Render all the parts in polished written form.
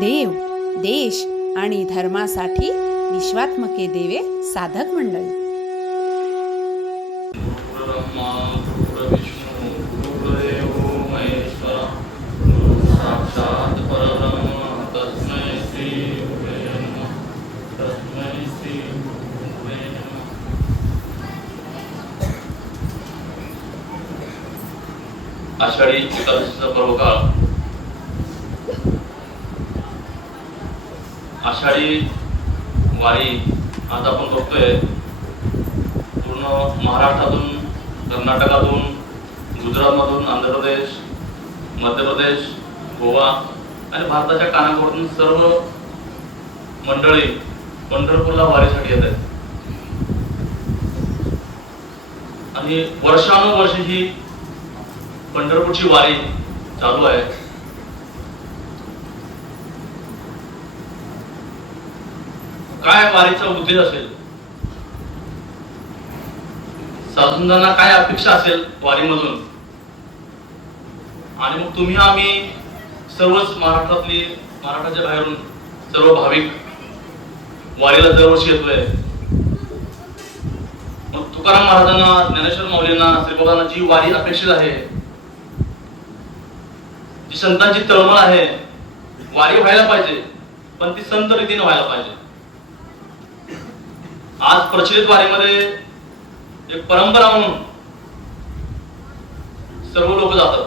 देव, देश आणि धर्मासाठी विश्वात्मके देवे साधक मंडळी. ब्रह्मा गुरुर्विष्णू गुरुर्देवो महेश्वरा गुरु साक्षात् परब्रह्म तस्मै श्री गुरवे नमः. तस्मै श्री गुरवे नमः. आषाढी एकादशीचा पर्व काळ. आषाढी वारी आज आपण बघतोय पूर्ण महाराष्ट्रातून, कर्नाटकातून, गुजरातमधून, आंध्र प्रदेश, मध्य प्रदेश, गोवा आणि भारताच्या कानाकोपऱ्यातून सर्व मंडळी पंढरपूरला वारीसाठी येत आहेत. आणि वर्षानुवर्षी ही पंढरपूरची वारी चालू आहे. काय वारीचा उद्देश असेल, साधूंना काय अपेक्षा असेल वारीमधून, आणि मग तुम्ही आम्ही सर्वच महाराष्ट्राच्या बाहेरून सर्व भाविक वारीला दरवर्षी येतोय. मग तुकाराम महाराजांना, ज्ञानेश्वर माऊलींना, श्रीपादांना जी वारी अपेक्षित आहे, जी संतांची तळमळ आहे, वारी व्हायला पाहिजे, पण ती संत रीतीने व्हायला पाहिजे. आज प्रचलित वारीमध्ये एक परंपरा म्हणून सर्व लोक जातात,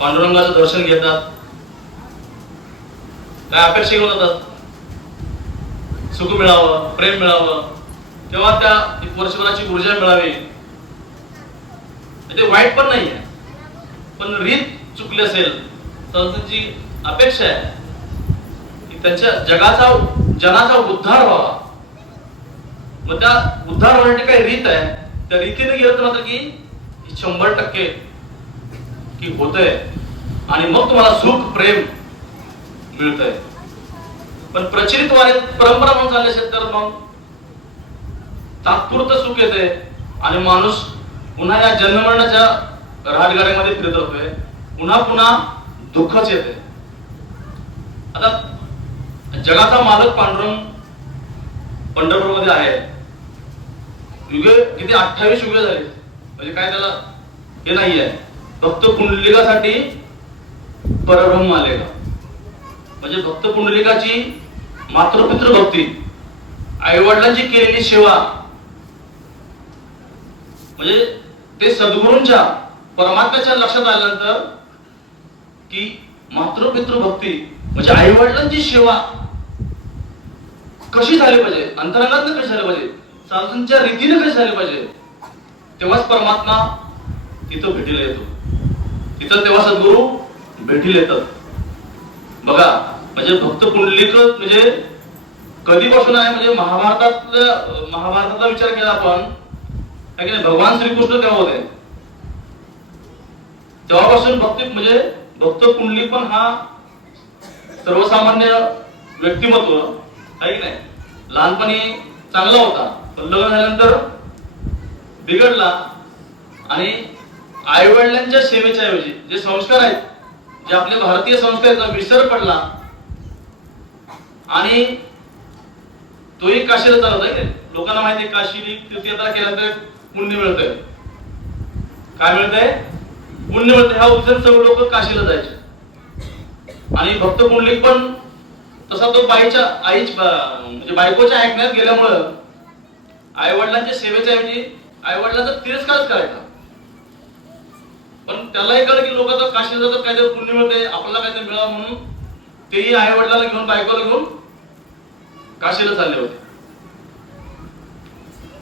पांडुरंगाचं दर्शन घेतात, काय अपेक्षा घेऊन जातात, सुख मिळावं, प्रेम मिळावं, तेव्हा त्या एक वर्षभराची ऊर्जा मिळावी. ते वाईट पण नाहीये, पण रीत चुकली असेल तर त्यांची अपेक्षा आहे की त्यांच्या जनाचा उद्धार व्हावा. मग त्या उद्धार होण्याची काही रीत आहे, त्या रीतीने गेलं तर मात्र की 100% की होतंय आणि मग तुम्हाला सुख प्रेम मिळतंय. पण प्रचलित वारीत परंपरा म्हणून चालली असेल तर मग तात्पुरतं सुख येते आणि माणूस पुन्हा या जन्ममरणाच्या राजगाड्यामध्ये फिरत राहतोय, पुन्हा पुन्हा दुःखच येते. आता जगाचा मालक पांडुरंग पंढरपूरमध्ये आहे. युगे किती 28 युगे झाली, म्हणजे काय त्याला हे नाही आहे. भक्त पुंडलिकासाठी परब्रह्म आले का, म्हणजे भक्त पुंडलिकाची मातृपितृ भक्ती, आई वडिलांची केलेली सेवा, म्हणजे ते सद्गुरूंच्या परमात्म्याच्या लक्षात आल्यानंतर की मातृपितृ भक्ती म्हणजे आई वडिलांची सेवा कशी झाली पाहिजे, अंतरंगातनं कशी झाली पाहिजे, साधूंच्या रीतीने कशी झाली पाहिजे, तेव्हाच परमात्मा तिथं भेटीला येतो. तिथं तेव्हा सद्गुरू भेटीला येतात. बघा, म्हणजे भक्त पुंडलिक म्हणजे कधीपासून आहे, म्हणजे महाभारताचा विचार केला आपण, भगवान श्रीकृष्ण तेव्हा होते, तेव्हापासून म्हणजे भक्त पुंडलिक पण हा सर्वसामान्य व्यक्तिमत्व आहे की नाही. लहानपणी चांगला होता, पण लग्न झाल्यानंतर बिघडला आणि आई वडिलांच्या सेवेच्या ऐवजी जे संस्कार आहेत, जे आपले भारतीय संस्काराचा विसर पडला आणि तोही काशीला चालत आहे. लोकांना माहिती आहे काशी तीर्थयात्रा केल्यानंतर पुण्य मिळतंय. काय मिळतंय? पुण्य मिळतंय. हा उद्देश सर्व लोक काशीला जायचे. आणि भक्त पुंडलिक पण तसा तो म्हणजे बायकोच्या ऐकण्यात गेल्यामुळं आई वडिलांच्या सेवेच्या ऐवजी आई वडिलांचा तिरस्कारच करायचा. पण त्यालाही कळलं की लोक तर काशीला जातात, काहीतरी पुण्य मिळते, आपल्याला काहीतरी मिळावं म्हणून तेही आई वडिलांना घेऊन, बायकोला घेऊन काशीला चालले होते.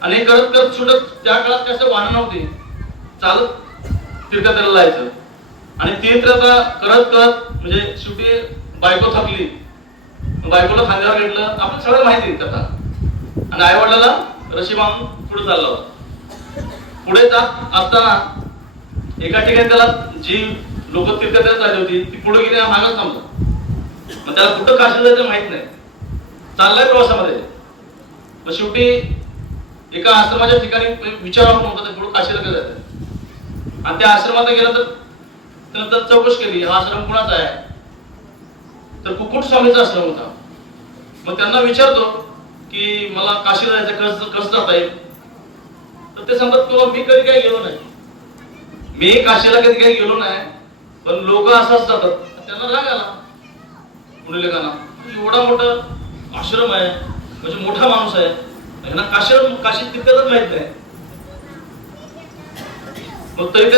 आणि करत करत सुटत, त्या काळात कसं वाहन नव्हती, चालत तीर्थयात्रेला जायचं. आणि तीर्थयात्रा करत करत म्हणजे शेवटी बायको थकली, बायकोला खांद्यावर घेतलं, आपण सगळं माहिती कथा. आणि आई वडिलाला रशी मागून पुढे चालला होता. पुढे जात असताना एका ठिकाणी त्याला जी लोक तीर्थयात्रेला झाली होती ती पुढे गेली, मागच थांबला. मग त्याला कुठं काशीला जायचं माहित नाही, चाललाय प्रवासामध्ये. मग शेवटी एका आश्रमाच्या ठिकाणी विचारावं नव्हतं ते पुढे काशीला कसं जायचं. आणि त्या आश्रमात गेला तर नंतर चौकशी केली, हा आश्रम कुणाचा आहे. तर कुकुट स्वामीचा आश्रम होता. मग त्यांना विचारतो की मला काशीला जायचं कसं जाता येईल. तर ते सांगतात की मी कधी काही गेलो नाही, मी काशीला कधी काही गेलो नाही, पण लोक असंच जातात. त्यांना राग आला पुंडलिकांना, एवढा मोठा आश्रम आहे, म्हणजे मोठा माणूस आहे, यांना काशी तितकंच माहित नाही. मग तरी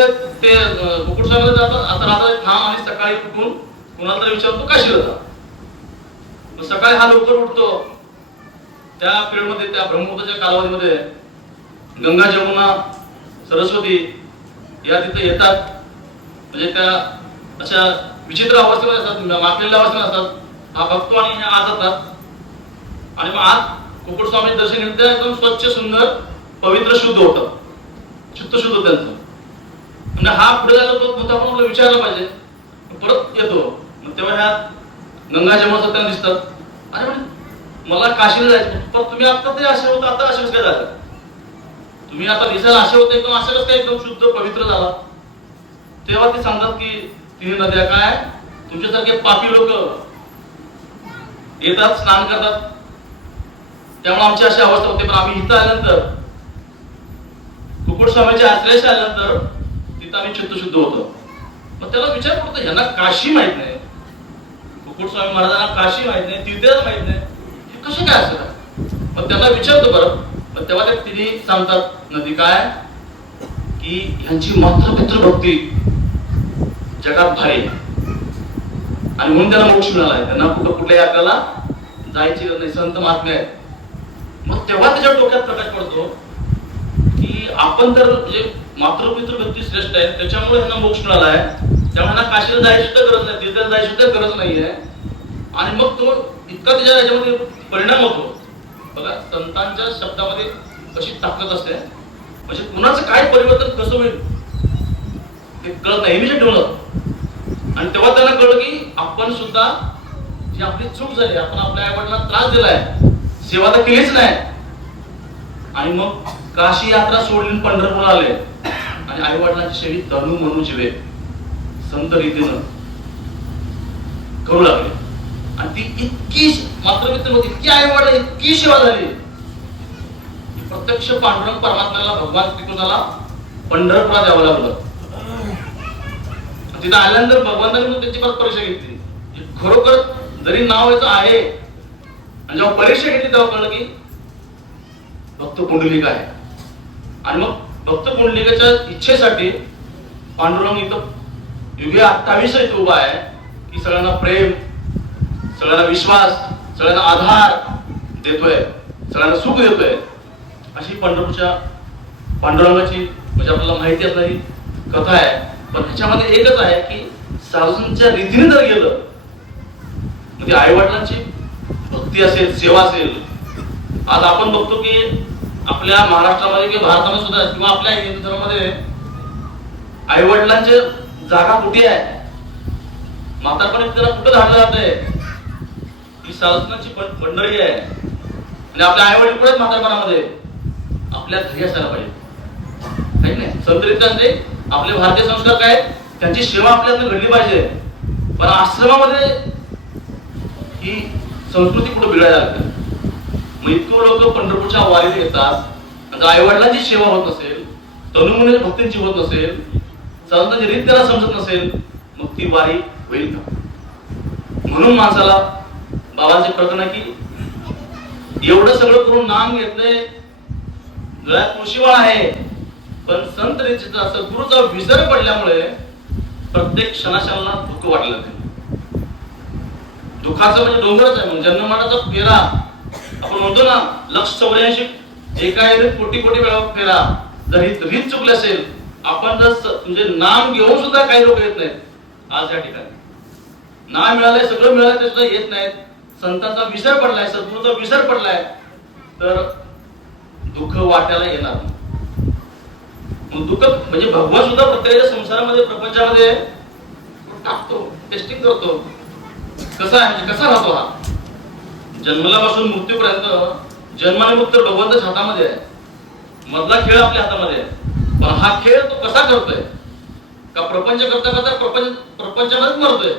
ते कुकुट स्वामीला जातात. आता रात्री थांब आणि सकाळी उठून कुणाला तरी विचारतो काशीला जा. मग सकाळी हा लवकर उठतो. त्या पिरियड मध्ये, त्या ब्रह्मपुत्राच्या कालावधीमध्ये गंगा, जमुना, सरस्वती या तिथे येतात. म्हणजे त्या अशा विचित्र अवस्थेमध्ये असतात, माखलेल्या अवस्थेमध्ये असतात. हा बघतो आणि हे आत जातात. आणि मग आत कुकुट स्वामी दर्शन घेतलं, एकदम स्वच्छ, सुंदर, पवित्र, शुद्ध होतं, चित्तशुद्ध त्यांचं. म्हणजे हा पुढे जातो तो आपण विचारला पाहिजे. परत येतो. मग तेव्हा ह्या गंगा, जमुना त्यांना दिसतात. अरे म्हणजे मला काशीला जायचं, पण तुम्ही आता ते असे होतं, आता असे काय झालं? तुम्ही आता दिसायला असे होते, एकदम असे कसं काय एकदम शुद्ध पवित्र झाला? तेव्हा ते सांगतात की तिन्ही नद्या काय तुमच्यासारखे पापी लोक येतात, स्नान करतात, त्यामुळे आमची अशी अवस्था होते. पण आम्ही इथं आल्यानंतर, कुकुट स्वामीच्या आश्रयाशी आल्यानंतर तिथं आम्ही चित्तशुद्ध होतो. मग त्याला विचार करतो, यांना काशी माहित नाही, कुकुट स्वामी महाराजांना काशी माहित नाही, तीर्थच माहित नाही, हे कसे काय असं? मग त्याला विचारतो बरं. मग तेव्हा ते तिन्ही सांगतात नदी काय की ह्यांची मातृपितृ भक्ती जगात भारी आहे आणि म्हणून त्यांना मोक्ष मिळाला आहे. त्यांना कुठल्याही आपल्याला जायची गरज नाही, संत महात्मे आहेत. मग तेव्हा त्याच्या डोक्यात प्रकाश पडतो की आपण तर म्हणजे मातृपितृ भक्ती श्रेष्ठ आहे, त्याच्यामुळे ह्यांना मोक्ष मिळाला आहे, त्यामुळे ह्यांना काशीला जायची सुद्धा गरज नाही, तीर्थाला जायची सुद्धा गरज नाहीये. आणि मग तो इतका त्याच्या याच्यामध्ये परिणाम होतो. बघा संतांच्या शब्दामध्ये कशी ताकद असते, म्हणजे कुणाचं काय परिवर्तन कसं होईल ते कळत नाही, इमिजिएट ठेवलं. आणि तेव्हा त्यांना कळलं की आपण सुद्धा जी आपली चूक झाली, आपण आपल्या आई वडिलांना त्रास दिलाय, सेवा तर केलीच नाही. आणि मग काशी यात्रा सोडली, पंढरपूर आले आणि आई वडिलांची सेवी तनू मनू जीवे संत रीतीनं करू लागले. आणि ती इतकी मातृपितृ इतकी आई वडील इतकी सेवा झाली, प्रत्यक्ष पांडुरंग परमात्म्याला, भगवान श्रीकृष्णाला पंढरपुरात यावं लागलं. तिथं आल्यानंतर भगवंतांनी त्याची परत परीक्षा घेतली. खरोखर जरी नाव याचं आहे, आणि जेव्हा परीक्षा घेतली तेव्हा कळलं की भक्त पुंडलिक आहे. आणि मग भक्त पुंडलिकाच्या इच्छेसाठी पांडुरंग इथं युगे 28 इथं उभा आहे की सगळ्यांना प्रेम, सगळ्यांना विश्वास, सगळ्यांना आधार देतोय, सगळ्यांना सुख देतोय. अशी पंढरपूरच्या पांडुरंगाची म्हणजे आपल्याला माहिती असणारी कथा आहे. पण ह्याच्यामध्ये एकच आहे की साधूंच्या रीतीने जर गेलं, म्हणजे आई वडिलांची भक्ती असेल, सेवा असेल. आज आपण बघतो की आपल्या महाराष्ट्रामध्ये किंवा भारतामध्ये सुद्धा किंवा आपल्या हिंदू धर्मामध्ये आई वडिलांची जागा कुठे आहे, म्हातारपणी त्याला कुठं धाडलं जातंय? ही साधूंची पंढरी आहे. आणि आपल्या आई वडील कुठे म्हातारपणामध्ये आपल्या घरी असायला पाहिजे, नाही? संतरितांचे आपले भारतीय संस्कार काय, त्यांची सेवा आपल्याला घडली पाहिजे. पण आश्रमामध्ये ही संस्कृती कुठं बिघडायला लागते. मग इतकं लोक पंढरपूरच्या वारीला येतात, आई वडिलांची सेवा होत नसेल, तनुमुने भक्तींची होत नसेल, संतांची रीत त्याला समजत नसेल, मग ती वारी होईल का? म्हणून माणसाला बाबांचे प्रकरण आहे की एवढं सगळं करून नाम घेतलंय, गळ्यात तुळशीवाळ आहे, पण संत रीतीचा सद्गुरूचा विसर पडल्यामुळे प्रत्येक क्षणाक्षणाला दुःख वाटलं जाते. दुःखाचं म्हणजे डोंगरच आहे. म्हणजे जन्ममानाचा फेरा आपण म्हणतो ना, 184 एका कोटी कोटी वेळा फेरा. जर रीत चुकली असेल, आपण जर म्हणजे नाम घेऊन सुद्धा काही लोक येत नाहीत आज या ठिकाणी. नाम मिळालंय, सगळं मिळालंय, ते सुद्धा येत नाहीत. संतांचा विसर पडलाय, सद्गुरूचा विसर पडलाय, तर दुःख वाट्याला येणार. मग दुःख म्हणजे भगवान सुद्धा प्रत्येकाच्या संसारामध्ये, प्रपंचामध्ये टाकतो, टेस्टिंग करतो. कसा आहे, म्हणजे कसा राहतो हा जन्मल्यापासून मृत्यूपर्यंत. जन्माने मुक्त भगवंताच्या हातामध्ये आहे, मधला खेळ आपल्या हातामध्ये आहे. पण हा खेळ तो कसा करतोय? का प्रपंच करता करता प्रपंचामध्येच मरतोय?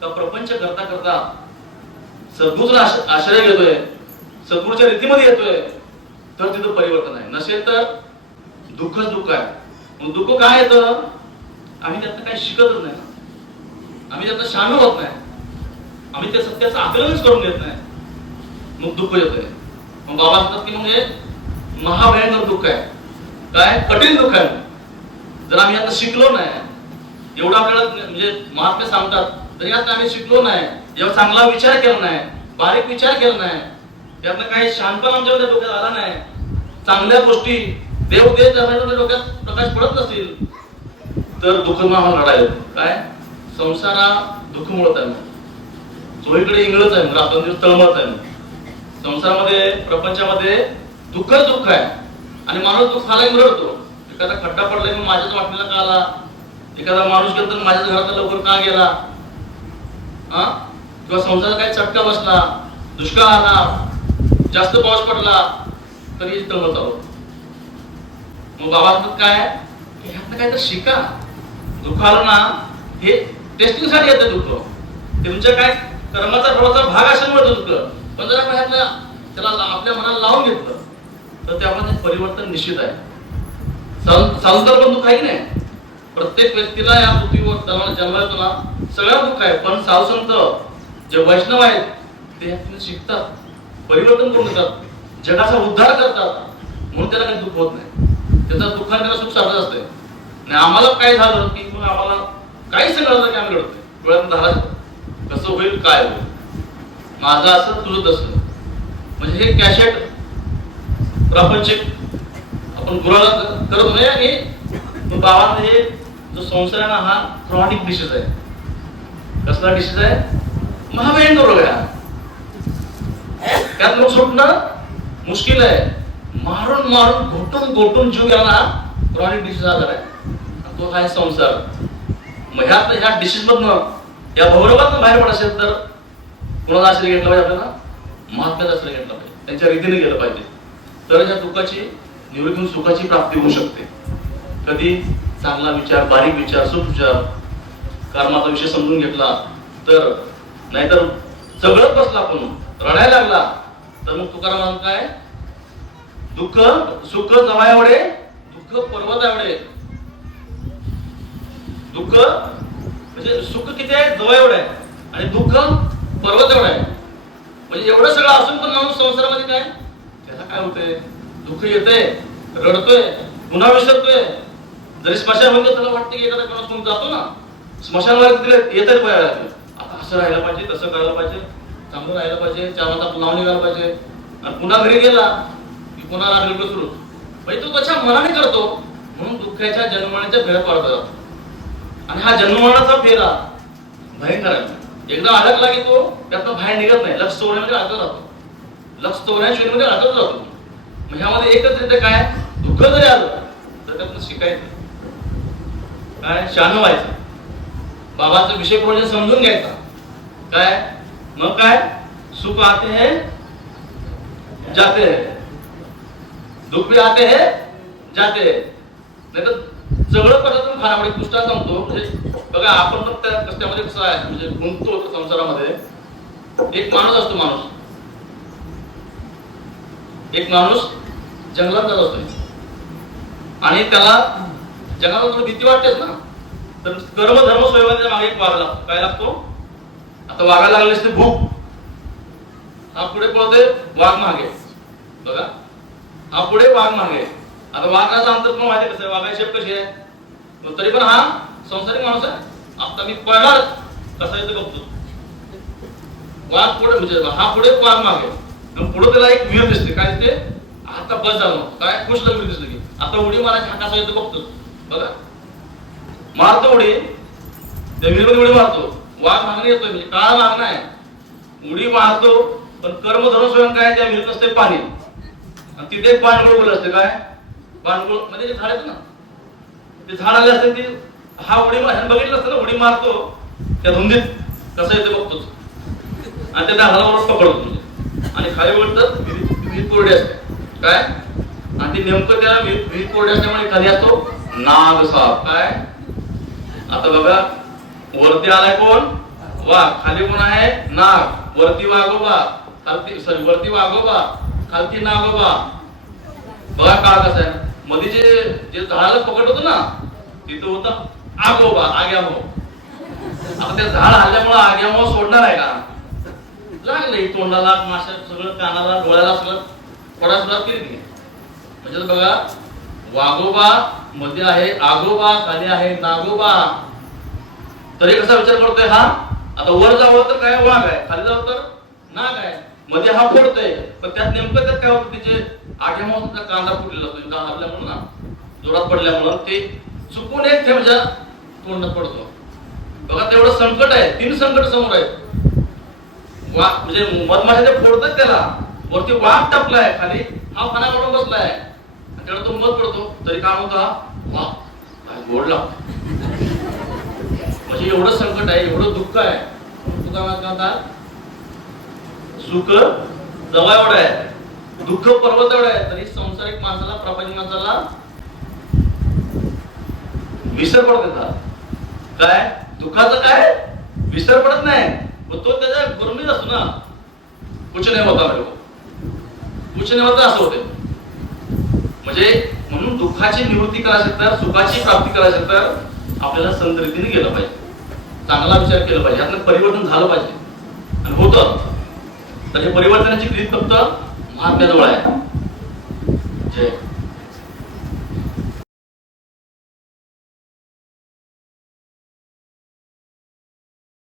का प्रपंच करता करता सद्गुरूचा आश्रय घेतोय, सद्गुरूच्या रीतीमध्ये येतोय, तर तिथं परिवर्तन आहे. नसेल तर दुःखच दुःख आहे. मग दुःख काय येतं? आम्ही त्यातनं काही शिकतच नाही, आम्ही त्यातनं शामिल होत नाही, आम्ही त्या सत्याचं आकलनच करून घेत नाही, मग दुःख येतोय. मग बाबा म्हणतात की म्हणजे महाभयंकर दुःख आहे, काय कठीण दुःख आहे. जर आम्ही आता शिकलो नाही, एवढं आपल्याला म्हणजे महात्मे सांगतात, तरी आता आम्ही शिकलो नाही, जेव्हा चांगला विचार केला नाही, बारीक विचार केला नाही, त्यातनं काही शांतपण आमच्यामध्ये डोक्यात आला नाही, चांगल्या गोष्टी देव देत डोक्यात प्रकाश पडत नसतील, तर दुःख आम्हाला लढायला काय संसारा दुःख मुळत आहे, चोहीकडे इंगळच आहे, रात्रंदिवस तळमळत आहे. संसारामध्ये प्रपंचामध्ये दुःखच दुःख आहे. आणि माणूस दुःख आला की रडतो. एखादा खड्डा पडला की माझ्याच वाटणीला का आला, एखादा माणूस गेला तर माझ्याच घरात लवकर का गेला, किंवा संसारात काही चटका बसला, दुष्काळ आला, जास्त पाऊस पडला तरी तळमळ चालू. मग बाबा म्हणतात काय ह्यातनं काय तर शिका. दुःख आलं ना हे टेस्टिंग साठी येतं दुःख, ते तुमच्या काय कर्माचा थोडासा भाग असल्यामुळे दुःख. पण जर आपण ह्यातनं त्याला आपल्या मनाला लावून घेतलं तर त्यामध्ये परिवर्तन निश्चित आहे. चालूतर पण दुःख आहे की नाही, प्रत्येक व्यक्तीला या पृथ्वीवर जन्म येतो ना सगळं दुःख आहे. पण साधुसंत जे वैष्णव आहेत ते ह्यातून शिकतात, परिवर्तन करून देतात, जगाचा उद्धार करतात, म्हणून त्याला काही दुःख होत नाही. त्याचा दुःखाने त्याला सुख साधत असते. आणि आम्हाला काय झालं की मग आम्हाला काही सगळं की आम्ही रडतोय, डोळ्यात धारा कसं होईल काय होईल, माझं असं तुझं तसं. म्हणजे हे कॅशेट प्रापंचिक आपण गुराला करत नाही. आणि बाबा हे जो संसार आहे ना हा क्रॉनिक डिसीज आहे. कसला डिसीज आहे? महाभयंकर रोग आहे. त्यात लोक सुटणं मुश्किल आहे. मारून मारून घोटून घोटून जीव गेला ना क्रॉनिक डिसीज आजार आहे तो आहे संसार. मग ह्या डिसीज मधनं या भौरवातून बाहेर पडायचं असेल तर कोणाचा आश्रय घेतला पाहिजे? आपल्याला महात्म्याचा आश्रय घेतला पाहिजे, त्यांच्या रीतीने गेलं पाहिजे, तर या दुःखाची निवृत्ती सुखाची प्राप्ती होऊ शकते. कधी चांगला विचार, बारीक विचार, सुविचार, कर्माचा विषय समजून घेतला तर. नाहीतर सगळं बसला आपण रडायला लागला तर मग तुकाराम म्हणतात काय दुःख सुख जवळ एवढे, दुःख पर्वत एवढे. दुःख म्हणजे सुख किती आहे जवळ एवढं आहे आणि दुःख पर्वत एवढं आहे. म्हणजे एवढं सगळं असून पण माणूस संसारामध्ये काय त्याला काय होतंय, दुःख येतंय, रडतोय, पुन्हा विसरतोय. जरी स्मशानमध्ये त्याला वाटतं की एखादा माणूस कोण जातो ना स्मशानमध्ये तिला येतच पाहिजे, आता असं राहायला पाहिजे, तसं करायला पाहिजे, चांगलं राहायला पाहिजे, चार पुन्हा निघायला पाहिजे. आणि पुन्हा घरी गेला की पुन्हा रागलं सुरू. म्हणजे तो त्याच्या मनाने करतो, म्हणून दुःखाच्या जन्मण्याच्या फेऱ्यात वाढत जातो. आणि हा जन्ममरणाचा फेरा भयंकर आहे. एकदा अडकला की तो त्यातनं बाहेर निघत नाही, लक्ष चोरण्यामध्ये अडकत राहतो, लक्ष चोरण्याच्या शोधमध्ये अडकत राहतो. मग ह्यामध्ये एकच येते काय दुःख जरी आलं तर त्यातनं शिकायचं, काय शहाणं व्हायचं, बाबाचा विषय प्रयोजन समजून घ्यायचा. काय मग काय सुख आते हैं जाते हैं, दुःख भी आते हैं जाते हैं. नाही तर सगळं पदार्थून खाण्यामध्ये पुष्टा सांगतो. म्हणजे बघा आपण पण त्या कष्टामध्ये कसं आहे म्हणजे गुंततो संसारामध्ये. एक माणूस असतो, एक माणूस जंगलात जात असतो आणि त्याला जंगलात थोडी भीती वाटतेच ना, तर कर्म धर्म स्वयंच्या मागे एक वाघ लागतो. काय लागतो? आता वाघाला लागले असते भूक, हा पुढे पळतोय, वाघ मागे. बघा हा पुढे, वाघ मागे. आता वाघाचा अंतर पण माहिती कसं आहे, वाघाची शेप कशी आहे, तरी पण हा संसारिक माणूस आहे. आता मी पळणार कसा येतो बघतो. वाघ पुढे म्हणजे हा पुढे, वाघ मागे. पुढे त्याला एक विहीर दिसते. काय दिसते? आता बस झालं, काय खुश विहीर दिसली की आता उडी मारायची, हा कसा येतो बघतो. बघा मारतो उडी, त्या विहिरीमध्ये उडी मारतो, वाघ मागणे येतोय म्हणजे काळा मागणं आहे, उडी मारतो. पण कर्म धरून स्वयं काय त्या विहिरीत असते पाणी आणि तिथे एक पाणगुळ असते. काय पाणगुळ म्हणजे झाड आहेत ना, ते झाड आले असते. ती हा उडी बघितलं असतं ना, उडी मारतो त्या धुंदीत कसं येते बघतोच आणि त्या झाडावरच पकडतो आणि खाली वळतात. विहीर कोरडी असते काय, आणि ती नेमकं त्या विहीर कोरडी असल्यामुळे खाली असतो नाग साप. काय आता बघा वरती आलाय कोण? वाघ, खाली कोण आहे नाग, वरती वाघोबा, खालती सॉरी वरती वाघोबा, खालती नागोबा. बघा काळ कसा आहे. मध्ये जे जे झाडाला पकड होतं ना तिथं होतं आगोबा, आग्यामो. आता ते झाड हल्ल्यामुळे आग्यामो सोडणार आहे का? लागले तोंडाला, माशा सगळं, कानाला, डोळ्याला सगळं पडा सुरुवात केली ती. म्हणजे बघा वाघोबा मध्ये आहे आगोबा, खाली आहे नागोबा. तरी कसा विचार करतोय हा? आता वर जावं तर काय वाघ आहे, खाली जावं तर नाग आहे, मध्ये हा फोडतोय. पण त्यात नेमकं त्यात काय होतं, तिचे आग्यामावचा कांदा फुटलेला असतो, का हल्ल्यामुळे ना जोरात पडल्यामुळं ते चुकून एक थेंबच्या तोंडात पडतो. बघा तेवढं संकट आहे, 3 संकट समोर आहेत. वाघ म्हणजे मधमाशा ते फोडतात त्याला, वरती वाघ टाकलाय, खाली हा फणा काढून बसलाय, त्याला तो मध पडतो. तरी काय होता वाघ काय गोड लागतो. म्हणजे एवढं संकट आहे, एवढं दुःख आहे. तुका म्हणतात सुख जवळ एवढं आहे, दुःख पर्वत एवढं आहे. तरी संसारिक माणसाला, प्रापंचिक माणसाला विसर पडत येतात. काय दुःखाचं काय विसर पडत नाही. तो त्याच्या गुरमीत असतो ना, कुछ नाही होता मेरे को, कुछ नाही होता असं होते. म्हणजे म्हणून दुःखाची निवृत्ती करायची तर, सुखाची प्राप्ती करायची तर आपल्याला संत रीतीने गेलं पाहिजे, चांगला विचार केला पाहिजे, आपलं परिवर्तन झालं पाहिजे. आणि होतं तर हे परिवर्तनाची क्रिया फक्त महात्म्याजवळ आहे. जय